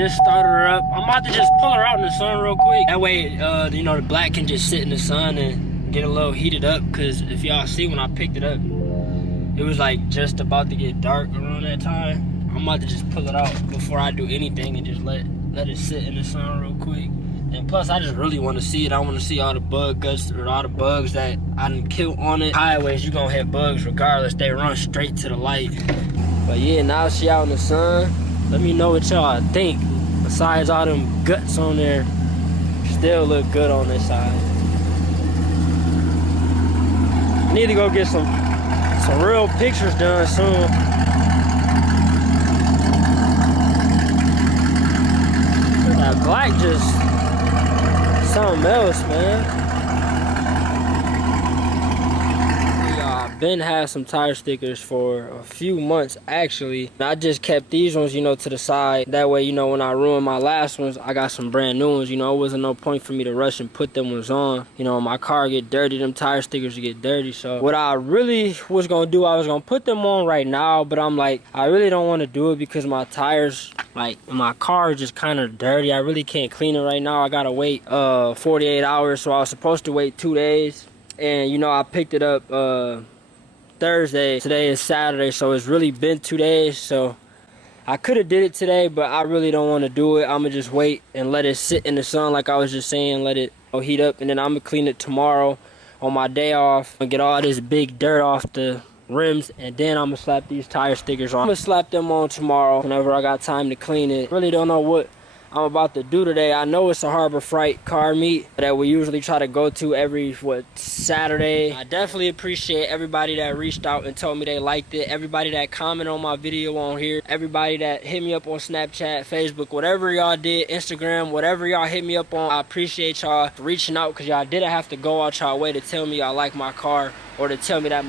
just started her up. I'm about to just pull her out in the sun real quick. That way, you know, the black can just sit in the sun and get a little heated up. Cause if y'all see when I picked it up, it was like just about to get dark around that time. I'm about to just pull it out before I do anything and just let it sit in the sun real quick. And plus, I just really want to see it. I want to see all the bug guts or all the bugs that I done killed on it. Highways, you gonna have bugs regardless. They run straight to the light. But yeah, now she out in the sun. Let me know what y'all think. Besides all them guts on there, still look good on this side. Need to go get some real pictures done soon. That black just something else, man. Been had some tire stickers for a few months actually. I just kept these ones, you know, to the side. That way, you know, when I ruin my last ones, I got some brand new ones. You know, it wasn't no point for me to rush and put them ones on. You know, my car get dirty, them tire stickers get dirty. So what I really was gonna do, I was gonna put them on right now, but I'm like, I really don't want to do it because my tires, like my car is just kind of dirty. I really can't clean it right now. I gotta wait 48 hours. So I was supposed to wait 2 days. And you know, I picked it up Thursday. Today is Saturday, so it's really been 2 days. So I could have did it today, but I really don't want to do it. I'm gonna just wait and let it sit in the sun, like I was just saying, let it heat up, and then I'm gonna clean it tomorrow on my day off and get all this big dirt off the rims, and then I'm gonna slap these tire stickers on. I'm gonna slap them on tomorrow whenever I got time to clean it. Really don't know what I'm about to do today. I know it's a Harbor Freight car meet that we usually try to go to every Saturday. I definitely appreciate everybody that reached out and told me they liked it, everybody that commented on my video on here, everybody that hit me up on Snapchat, Facebook, whatever y'all did, Instagram, whatever y'all hit me up on. I appreciate y'all reaching out, because y'all didn't have to go out y'all way to tell me y'all like my car or to tell me that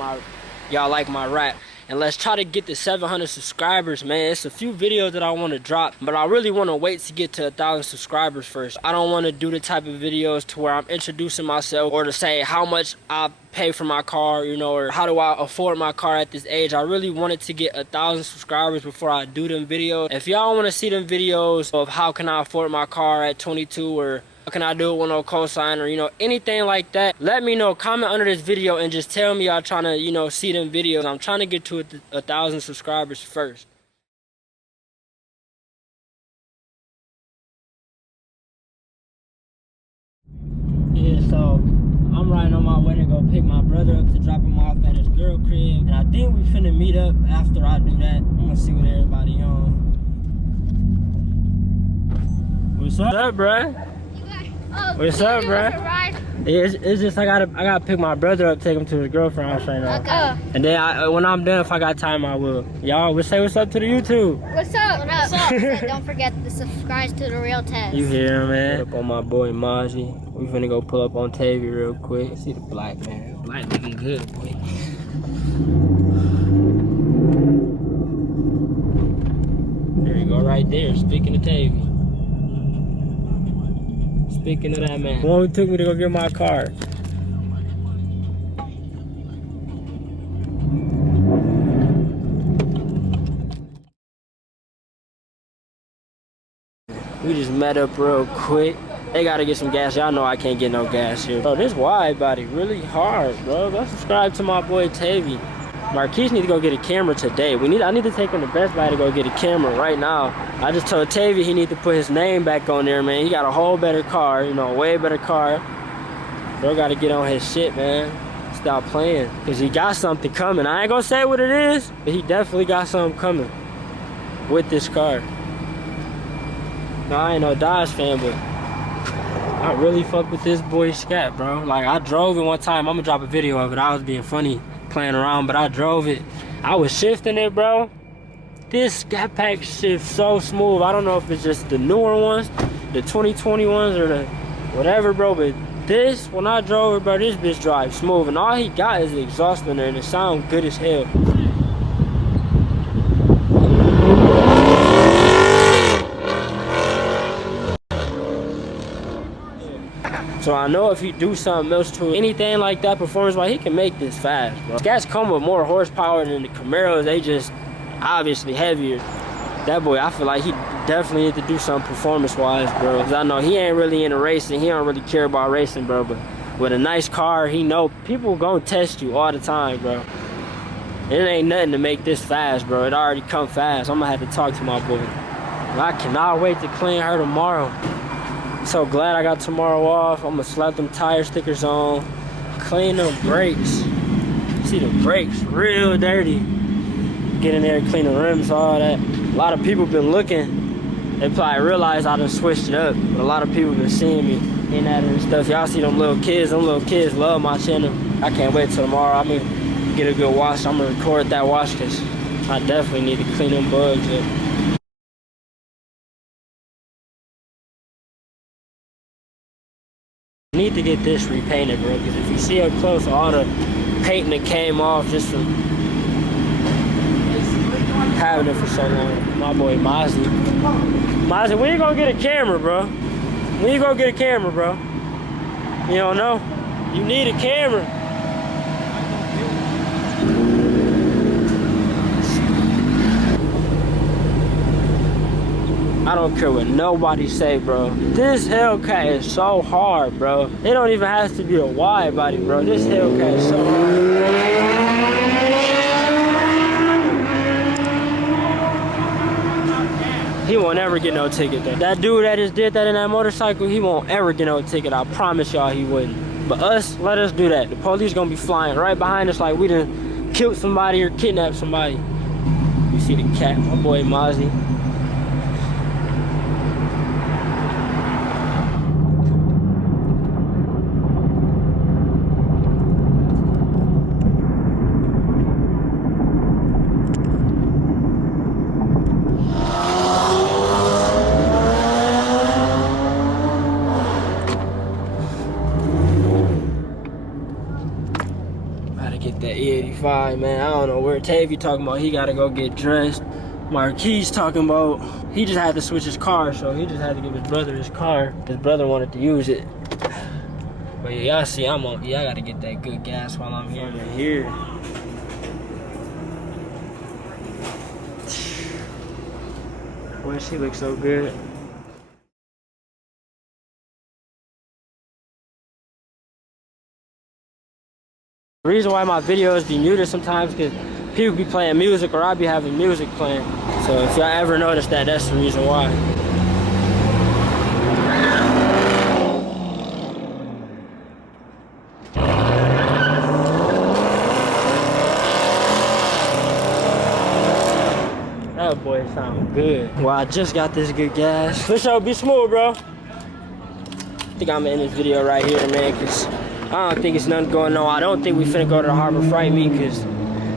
y'all like my rap. And let's try to get to 700 subscribers, man. It's a few videos that I want to drop, but I really want to wait to get to 1,000 subscribers first. I don't want to do the type of videos to where I'm introducing myself or to say how much I pay for my car, you know, or how do I afford my car at this age. I really wanted to get 1,000 subscribers before I do them videos. If y'all want to see them videos of how can I afford my car at 22, or how can I do it with no cosign, or, you know, anything like that, let me know. Comment under this video and just tell me y'all trying to, you know, see them videos. I'm trying to get to 1,000 subscribers first. Yeah, so I'm riding on my way to go pick my brother up to drop him off at his girl crib. And I think we finna meet up after I do that. I'm gonna see what everybody on. What's up, bruh? What's up, bro? It's just I gotta pick my brother up, take him to his girlfriend house right now. Okay. And then when I'm done, if I got time, I will. Y'all will say what's up to the YouTube. What's up? What's up? Don't forget to subscribe to the Real Test. You hear, man? Pull up on my boy Maji. We finna go pull up on Tavy real quick. See the black, man. Black looking good, boy. There you go, right there. Speaking of Tavy. Speaking of that, man, the one who took me to go get my car. We just met up real quick. They gotta get some gas. Y'all know I can't get no gas here. Bro, this wide body really hard, bro. Go subscribe to my boy Tavy. Marquise need to go get a camera today. I need to take him to Best Buy to go get a camera right now. I just told Tavy he need to put his name back on there, man. He got a whole better car, you know, way better car. Bro gotta get on his shit, man. Stop playing, cause he got something coming. I ain't gonna say what it is, but he definitely got something coming with this car. No, I ain't no Dodge fan, but I really fuck with this boy Scat, bro. Like, I drove it one time. I'm gonna drop a video of it. I was being funny playing around, but I drove it. I was shifting it, bro. This Scat Pack shifts so smooth. I don't know if it's just the newer ones, the 2020 ones, or the whatever, bro, but this, when I drove it, bro, this bitch drives smooth, and all he got is the exhaust in there, and it sounds good as hell. So I know if he do something else to it, anything like that performance-wise, he can make this fast, bro. Scats come with more horsepower than the Camaros. They just obviously heavier. That boy, I feel like he definitely need to do something performance-wise, bro. Cause I know he ain't really into racing. He don't really care about racing, bro. But with a nice car, he know people gonna test you all the time, bro. It ain't nothing to make this fast, bro. It already come fast. I'm gonna have to talk to my boy. I cannot wait to clean her tomorrow. So glad I got tomorrow off. I'm gonna slap them tire stickers on, clean them brakes. See the brakes real dirty. Get in there, clean the rims, all that. A lot of people been looking. They probably realize I done switched it up. But a lot of people been seeing me in that and stuff. Y'all see them little kids. Them little kids love my channel. I can't wait till tomorrow. I'm gonna get a good wash. I'm gonna record that wash because I definitely need to clean them bugs up. I need to get this repainted, bro, because if you see up close, all the paint that came off just from having it for so long. My boy Mozzie. Mozzie, when you gonna get a camera, bro? When you gonna get a camera, bro? You don't know? You need a camera. I don't care what nobody say, bro. This Hellcat is so hard, bro. It don't even have to be a wide body, bro. This Hellcat is so hard. He won't ever get no ticket, though. That dude that just did that in that motorcycle, he won't ever get no ticket. I promise y'all he wouldn't. But us, let us do that. The police gonna be flying right behind us like we done killed somebody or kidnapped somebody. You see the cat, my boy Mozzie. Get that E85, man. I don't know where Tavy talking about he gotta go get dressed. Marquis talking about he just had to switch his car, so he just had to give his brother his car. His brother wanted to use it. But yeah, y'all see I'm on. Yeah, I gotta get that good gas while I'm here. Boy, she looks so good. The reason why my videos be muted sometimes because people be playing music or I be having music playing. So if y'all ever notice that, that's the reason why. That boy sound good. Well, I just got this good gas. For sure, be smooth, bro. I think I'm gonna end this video right here, man, because I don't think it's nothing going on. I don't think we finna go to the Harbor Freight meet because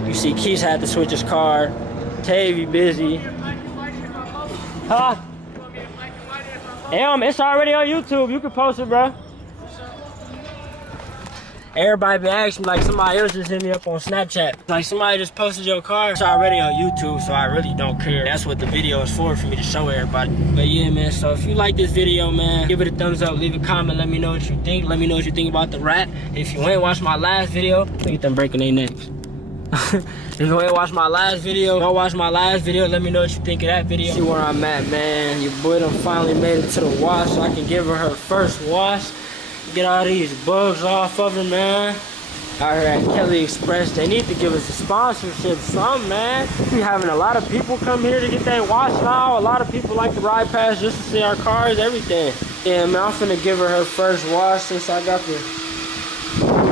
you see Keith had to switch his car. Tavy busy. Huh? It's already on YouTube. You can post it, bro. Everybody been asking me, like somebody else just hit me up on Snapchat. Like somebody just posted your car. It's already on YouTube, so I really don't care. That's what the video is for me to show everybody. But yeah, man, so if you like this video, man, give it a thumbs up, leave a comment, let me know what you think. Let me know what you think about the rap. If you ain't watched my last video, look at them breaking their necks. If you ain't watched my last video, go watch my last video. Let me know what you think of that video. See where I'm at, man. Your boy done finally made it to the wash so I can give her first wash. Get all these bugs off of her, man. Out here at Kelly Express, they need to give us a sponsorship, something, man. We having a lot of people come here to get that wash now. A lot of people like to ride past just to see our cars, everything. Yeah, man, I'm finna give her first wash since I got the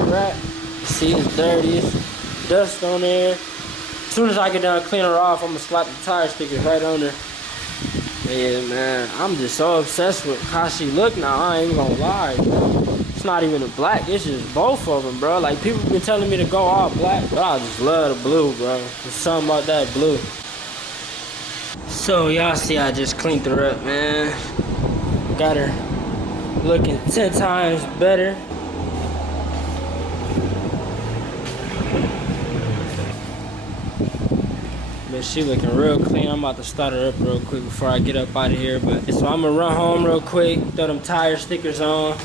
wrap. See, it's dirty, it's dust on there. As soon as I get done cleaning her off, I'm gonna slap the tire stickers right on her. Yeah, man, I'm just so obsessed with how she look now. I ain't gonna lie, bro. It's not even a black, it's just both of them, bro. Like, people been telling me to go all black, but I just love the blue, bro. There's something about that blue. So, y'all see I just cleaned her up, man. Got her looking 10 times better. But she looking real clean. I'm about to start her up real quick before I get up out of here. But so I'm gonna run home real quick, throw them tire stickers on.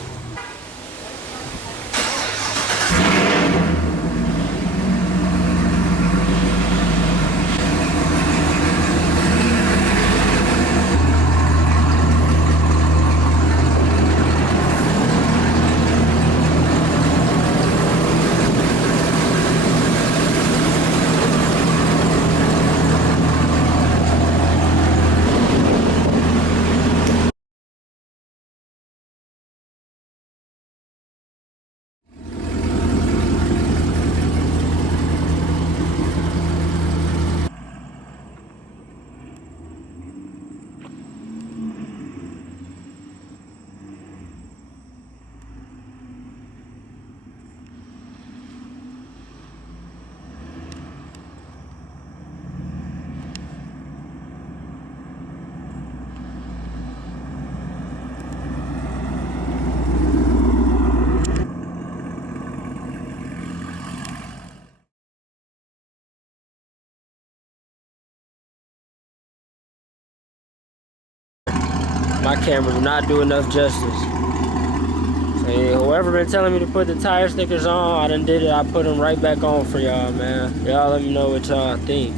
My camera do not do enough justice. So yeah, whoever been telling me to put the tire stickers on, I done did it. I put them right back on for y'all, man. Y'all let me know what y'all think.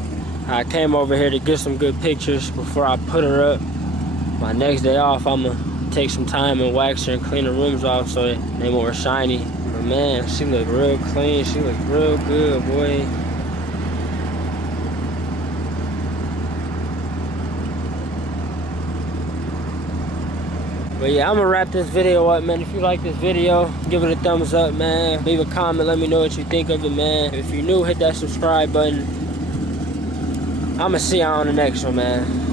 I came over here to get some good pictures before I put her up. My next day off, I'ma take some time and wax her and clean the rims off so they more shiny. But man, she look real clean. She look real good, boy. But yeah, I'm gonna wrap this video up, man. If you like this video, give it a thumbs up, man. Leave a comment, let me know what you think of it, man. If you're new, hit that subscribe button. I'm gonna see y'all on the next one, man.